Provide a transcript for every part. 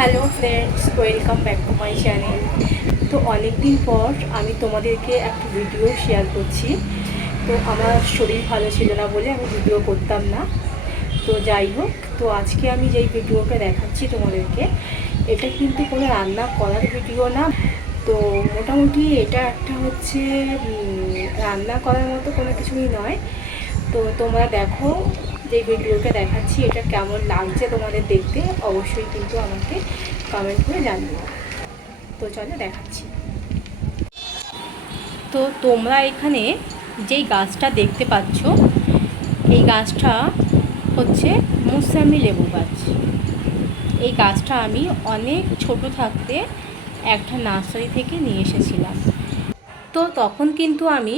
Hello friends, welcome back to my channel. তো অনেক দিন পর আমি তোমাদেরকে একটা ভিডিও শেয়ার করছি। তো আমার শরীর ভালো ছিল না বলে আমি ভিডিও করতাম না। তো যাই হোক, তো আজকে আমি যেই ভিডিওটা দেখাচ্ছি তোমাদেরকে, এটা কিন্তু কোনো রান্না করার ভিডিও না। তো মোটামুটি এটা একটা হচ্ছে রান্না করার মতো কোনো কিছুই নয়। তো তোমরা দেখো, যে ভিডিওটা দেখাচ্ছি এটা কেমন লাগছে তোমাদের দেখতে, অবশ্যই কিন্তু আমাকে কমেন্ট করে জানিও। তো চলো দেখাচ্ছি। তো তোমরা এখানে যেই গাছটা দেখতে পাচ্ছ, এই গাছটা হচ্ছে মুসাম্মি লেবু গাছ। এই গাছটা আমি অনেক ছোট থাকতে একটা নার্সারি থেকে নিয়ে এসেছিলাম। তো তখন কিন্তু আমি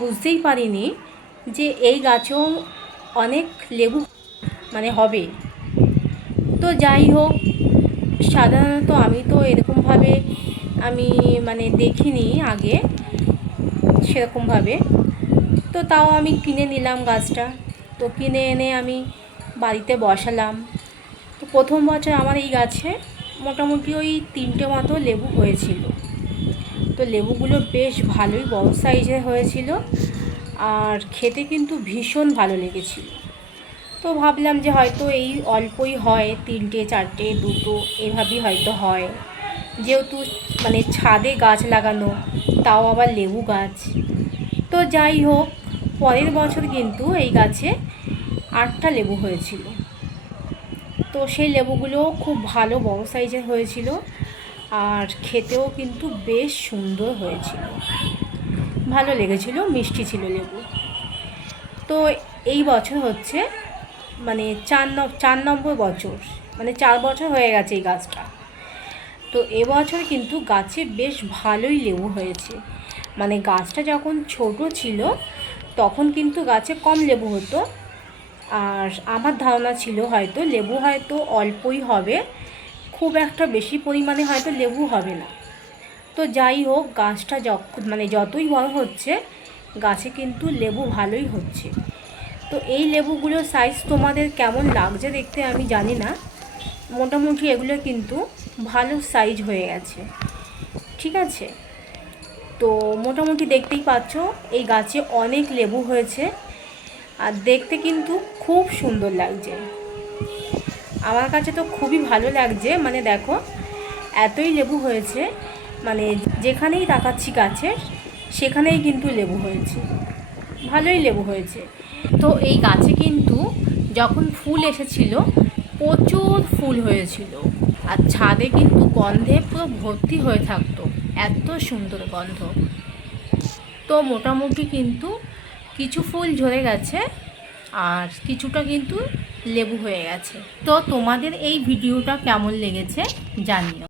বুঝতেই পারিনি যে এই গাছেও অনেক লেবু হবে। তো যাই হোক, সাধারণত আমি তো এরকমভাবে আমি দেখিনি আগে সেরকমভাবে। তো তাও আমি কিনে নিলাম গাছটা। তো কিনে এনে আমি বাড়িতে বসালাম। তো প্রথম বছর আমার এই গাছে মোটামুটি ওই 3টে মতো লেবু হয়েছিল। তো লেবুগুলো বেশ ভালোই বড় সাইজের হয়েছিল, আর খেতে কিন্তু ভীষণ ভালো লেগেছিল। তো ভাবলাম যে হয়তো এই অল্পই হয়, 3টে 4টে 2টো এভাবেই হয়তো হয়, যেহেতু ছাদে গাছ লাগানো, তাও আবার লেবু গাছ। তো যাই হোক, পরের বছর কিন্তু এই গাছে 8টা লেবু হয়েছিল। তো সেই লেবুগুলো খুব ভালো বড় সাইজের হয়েছিল, আর খেতেও কিন্তু বেশ সুন্দর হয়েছিল, ভালো লেগেছিল, মিষ্টি ছিল লেবু। তো এই বছর হচ্ছে 4 নম্বর বছর, 4 বছর হয়ে গেছে এই গাছটা। তো এবছর কিন্তু গাছে বেশ ভালোই লেবু হয়েছে। গাছটা যখন ছোট ছিল তখন কিন্তু গাছে কম লেবু হতো, আর আমার ধারণা ছিল হয়তো লেবু হয়তো অল্পই হবে, খুব একটা বেশি পরিমাণে হয়তো লেবু হবে না। তো যাই হোক, গাছটা যতই বড় হচ্ছে গাছে কিন্তু লেবু ভালোই হচ্ছে। তো এই লেবুগুলোর সাইজ তোমাদের কেমন লাগছে দেখতে আমি জানি না, মোটামুটি এগুলো কিন্তু ভালো সাইজ হয়ে গেছে, ঠিক আছে। তো মোটামুটি দেখতেই পাচ্ছ এই গাছে অনেক লেবু হয়েছে, আর দেখতে কিন্তু খুব সুন্দর লাগছে। আমার কাছে তো খুবই ভালো লাগছে, দেখো এতই লেবু হয়েছে, যেখানেই তাকাচ্ছি গাছের সেখানেই কিন্তু লেবু হয়েছে, ভালোই লেবু হয়েছে। তো এই গাছে কিন্তু যখন ফুল এসেছিল প্রচুর ফুল হয়েছিল, আর ছাদে কিন্তু গন্ধে পুরো ভর্তি হয়ে থাকতো, এত সুন্দর গন্ধ। তো মোটামুটি কিন্তু কিছু ফুল ঝরে গেছে, আর কিছুটা কিন্তু লেবু হয়ে গেছে। তো তোমাদের এই ভিডিওটা কেমন লেগেছে জানিও।